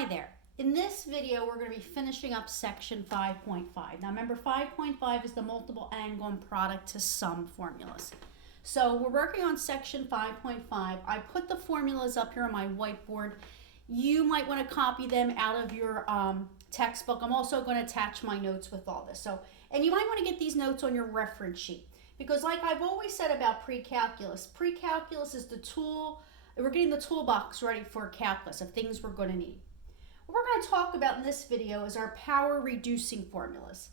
Hi there. In this video, we're going to be finishing up section 5.5. Now remember, 5.5 is the multiple angle and product to sum formulas. So we're working on section 5.5. I put the formulas up here on my whiteboard. You might want to copy them out of your textbook. I'm also going to attach my notes with all this. And you might want to get these notes on your reference sheet, because like I've always said about pre-calculus is the tool. We're getting the toolbox ready for calculus of things we're going to need. What we're going to talk about in this video is our power reducing formulas.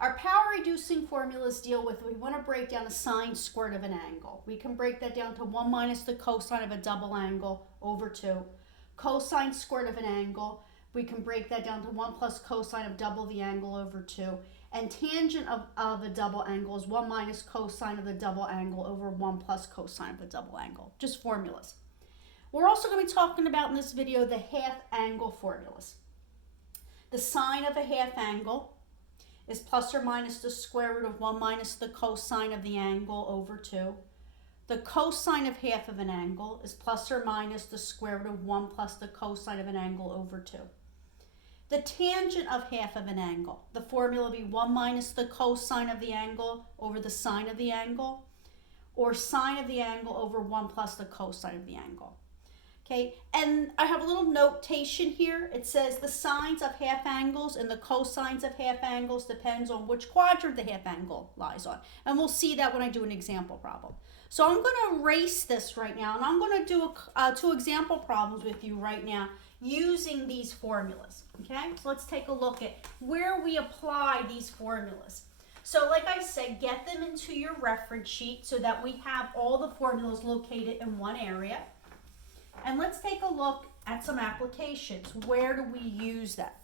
Our power reducing formulas deal with, we want to break down a sine squared of an angle. We can break that down to 1 minus the cosine of a double angle over 2. Cosine squared of an angle, we can break that down to 1 plus cosine of double the angle over 2. And tangent of a double angle is 1 minus cosine of the double angle over 1 plus cosine of the double angle. Just formulas. We're also going to be talking about in this video the half angle formulas. The sine of a half angle is plus or minus the square root of 1 minus the cosine of the angle over 2. The cosine of half of an angle is plus or minus the square root of 1 plus the cosine of an angle over 2. The tangent of half of an angle, the formula will be 1 minus the cosine of the angle over the sine of the angle, or sine of the angle over 1 plus the cosine of the angle. Okay, and I have a little notation here. It says the sines of half angles and the cosines of half angles depends on which quadrant the half angle lies on. And we'll see that when I do an example problem. So I'm going to erase this right now, and I'm going to do two example problems with you right now using these formulas. Okay, so let's take a look at where we apply these formulas. So like I said, get them into your reference sheet so that we have all the formulas located in one area. And let's take a look at some applications. Where do we use that?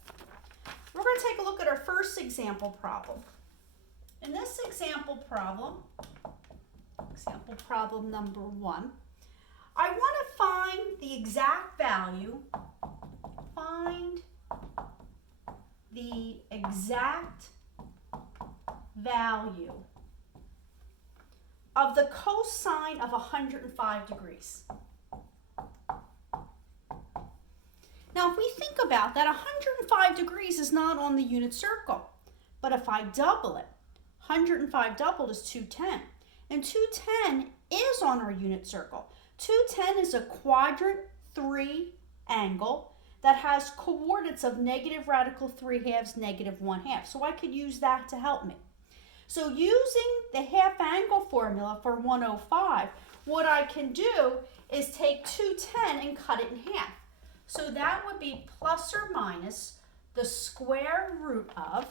We're going to take a look at our first example problem. In this example problem number 1, I want to find the exact value, of the cosine of 105 degrees. Now, if we think about that, 105 degrees is not on the unit circle. But if I double it, 105 doubled is 210. And 210 is on our unit circle. 210 is a quadrant 3 angle that has coordinates of negative radical 3 halves, negative 1 half. So I could use that to help me. So using the half angle formula for 105, what I can do is take 210 and cut it in half. So that would be plus or minus the square root of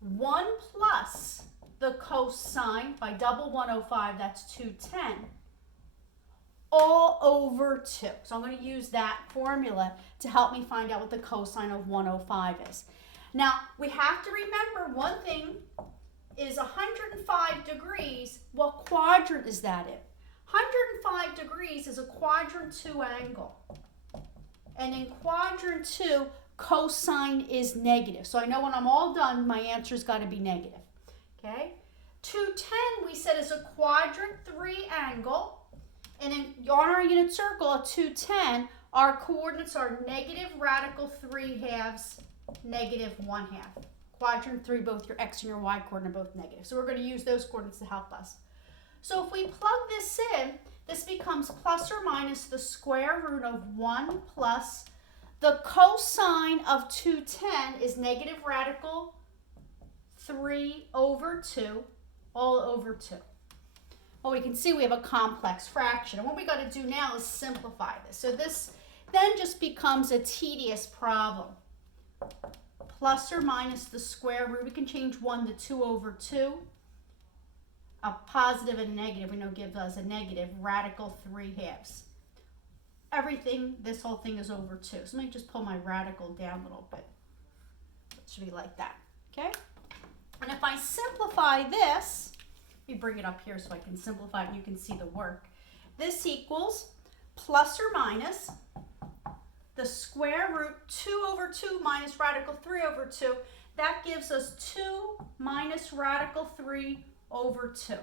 1 plus the cosine, by double 105, that's 210, all over 2. So I'm going to use that formula to help me find out what the cosine of 105 is. Now, we have to remember one thing is 105 degrees, what quadrant is that in? 105 degrees is a quadrant 2 angle. And in quadrant 2, cosine is negative. So I know when I'm all done, my answer's got to be negative. Okay? 210, we said, is a quadrant 3 angle. And on our unit circle of 210, our coordinates are negative radical 3 halves, negative 1 half. Quadrant 3, both your x and your y coordinate are both negative. So we're going to use those coordinates to help us. So if we plug this in, this becomes plus or minus the square root of 1 plus the cosine of 210 is negative radical 3 over 2, all over 2. Well, we can see we have a complex fraction. And what we got to do now is simplify this. So this then just becomes a tedious problem. Plus or minus the square root. We can change 1 to 2 over 2. A positive and a negative, we know gives us a negative radical 3 halves. Everything, this whole thing is over 2. So let me just pull my radical down a little bit. It should be like that, okay? And if I simplify this, let me bring it up here so I can simplify it and you can see the work. This equals plus or minus the square root 2 over 2 minus radical 3 over 2. That gives us 2 minus radical 3 over 2.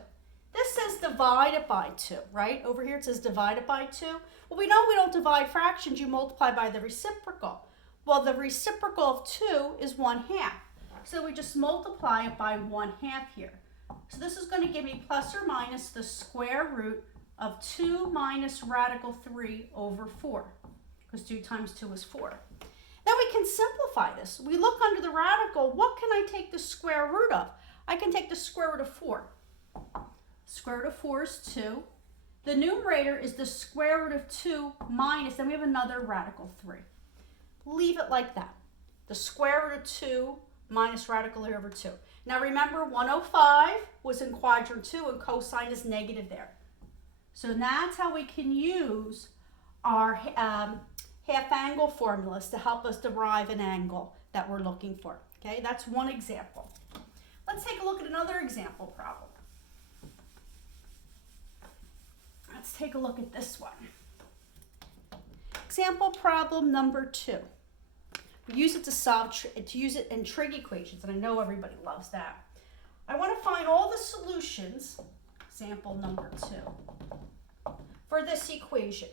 This says divided by 2, right? Over here it says divided by 2. Well, we know we don't divide fractions. You multiply by the reciprocal. Well, the reciprocal of 2 is 1/2. So we just multiply it by 1/2 here. So this is going to give me plus or minus the square root of 2 minus radical 3 over 4. Because 2 times 2 is 4. Then we can simplify this. We look under the radical. What can I take the square root of? I can take the square root of 4. Square root of 4 is 2. The numerator is the square root of 2 minus, then we have another radical 3. Leave it like that. The square root of 2 minus radical over 2. Now remember, 105 was in quadrant 2 and cosine is negative there. So that's how we can use our half angle formulas to help us derive an angle that we're looking for. Okay, that's one example. Let's take a look at another example problem. Let's take a look at this one. Example problem number 2. We use it to use it in trig equations, and I know everybody loves that. I want to find all the solutions, example number 2, for this equation.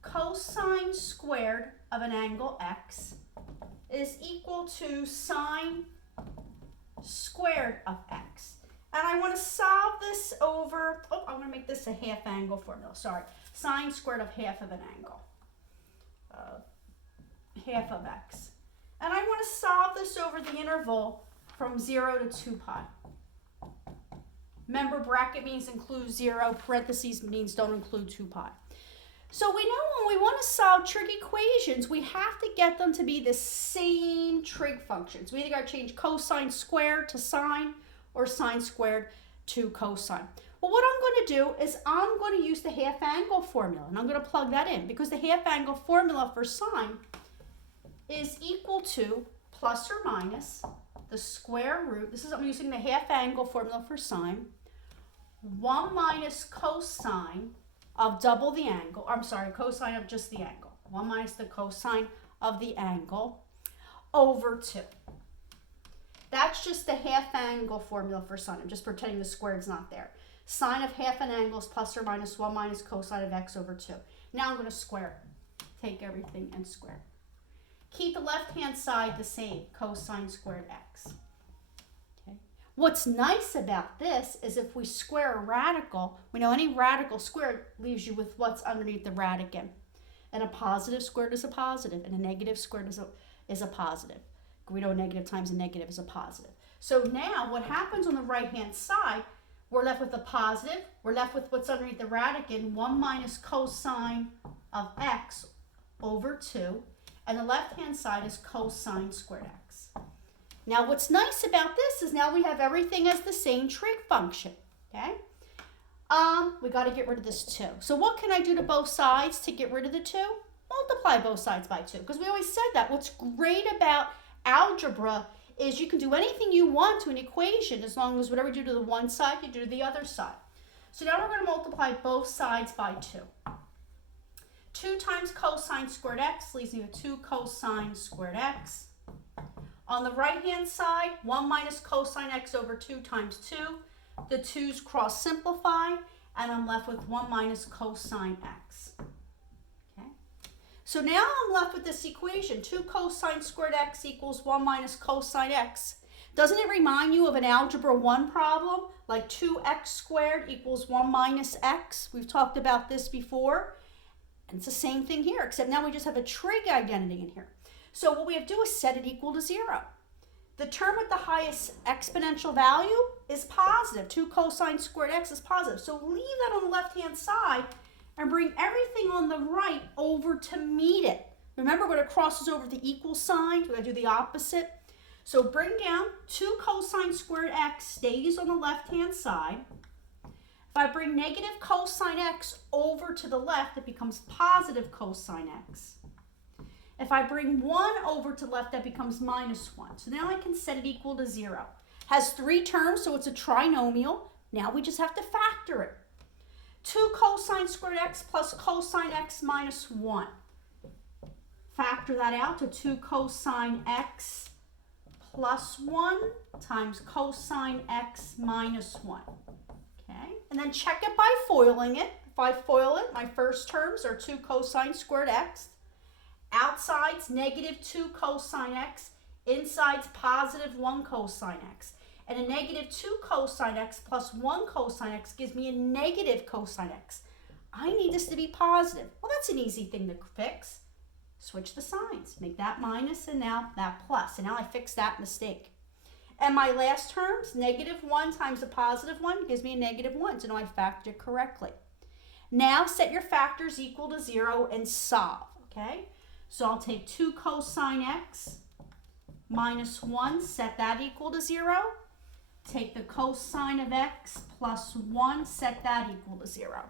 Cosine squared of an angle x is equal to sine squared of x. And I want to solve this over, I'm going to make this a half angle formula, sorry. Sine squared of half of an angle, half of x. And I want to solve this over the interval from 0 to 2 pi. Remember, bracket means include 0, parentheses means don't include 2 pi. So we know when we want to solve trig equations, we have to get them to be the same trig functions. We either got to change cosine squared to sine or sine squared to cosine. Well, what I'm going to do is I'm going to use the half angle formula, and I'm going to plug that in because the half angle formula for sine is equal to plus or minus the square root. I'm using the half angle formula for sine. 1 minus cosine of double the angle, cosine of just the angle. 1 minus the cosine of the angle over 2. That's just the half angle formula for sine. I'm just pretending the squared's not there. Sine of half an angle is plus or minus 1 minus cosine of x over 2. Now I'm going to square. Take everything and square. Keep the left-hand side the same, cosine squared x. Okay. What's nice about this is if we square a radical, we know any radical squared leaves you with what's underneath the radicand. And a positive squared is a positive, and a negative squared is a positive. We know negative times a negative is a positive. So now what happens on the right-hand side, we're left with a positive. We're left with what's underneath the radicand, 1 minus cosine of x over 2. And the left-hand side is cosine squared x. Now what's nice about this is now we have everything as the same trig function, okay? We got to get rid of this 2. So what can I do to both sides to get rid of the 2? Multiply both sides by 2, because we always said that. What's great about algebra is you can do anything you want to an equation as long as whatever you do to the one side, you do to the other side. So now we're going to multiply both sides by 2. 2 times cosine squared x leaves me with 2 cosine squared x. On the right-hand side, 1 minus cosine x over 2 times 2. The 2's cross simplify, and I'm left with 1 minus cosine x. Okay. So now I'm left with this equation, 2 cosine squared x equals 1 minus cosine x. Doesn't it remind you of an algebra 1 problem, like 2x squared equals 1 minus x? We've talked about this before. And it's the same thing here, except now we just have a trig identity in here. So what we have to do is set it equal to 0. The term with the highest exponential value is positive. 2 cosine squared x is positive. So leave that on the left-hand side and bring everything on the right over to meet it. Remember when it crosses over the equal sign, we're going to do the opposite. So bring down 2 cosine squared x stays on the left-hand side. If I bring negative cosine x over to the left, it becomes positive cosine x. If I bring 1 over to the left, that becomes minus 1. So now I can set it equal to 0. Has 3 terms, so it's a trinomial. Now we just have to factor it. 2 cosine squared x plus cosine x minus 1. Factor that out to 2 cosine x plus 1 times cosine x minus 1. Okay? and then check it by foiling it. If I FOIL it, my first terms are 2 cosine squared x. Outside's negative 2 cosine x. Inside's positive 1 cosine x. And a negative 2 cosine x plus 1 cosine x gives me a negative cosine x. I need this to be positive. Well, that's an easy thing to fix. Switch the signs. Make that minus and now that plus. And now I fix that mistake. And my last terms, negative 1 times a positive 1 gives me a negative 1. So now I factored it correctly. Now set your factors equal to 0 and solve, okay? So I'll take 2 cosine x minus 1, set that equal to 0. Take the cosine of x plus 1, set that equal to 0.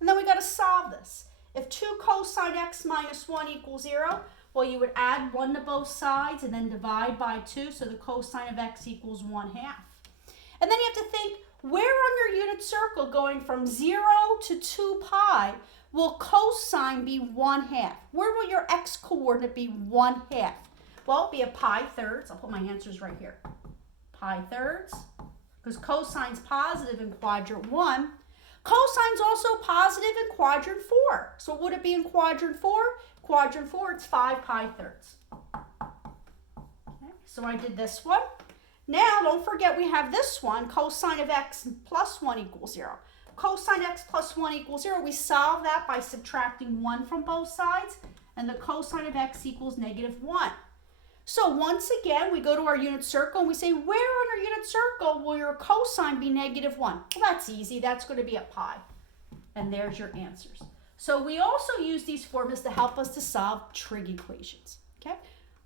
And then we got to solve this. If 2 cosine x minus 1 equals 0, well, you would add 1 to both sides and then divide by 2, so the cosine of x equals 1/2. And then you have to think, where on your unit circle going from 0 to 2 pi will cosine be 1/2? Where will your x coordinate be 1/2? Well, it'll be a pi thirds. I'll put my answers right here. Pi thirds, because cosine's positive in quadrant 1. Cosine's also positive in quadrant 4. So what would it be in quadrant 4? Quadrant 4, it's 5 pi thirds. Okay, so I did this one. Now, don't forget we have this one, cosine of x plus 1 equals 0. Cosine x plus 1 equals 0, we solve that by subtracting 1 from both sides, and the cosine of x equals negative 1. So once again, we go to our unit circle and we say, where on our unit circle will your cosine be negative 1? Well, that's easy. That's going to be at pi. And there's your answers. So we also use these formulas to help us to solve trig equations. Okay?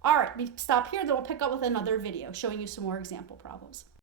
All right, we stop here, then we'll pick up with another video showing you some more example problems.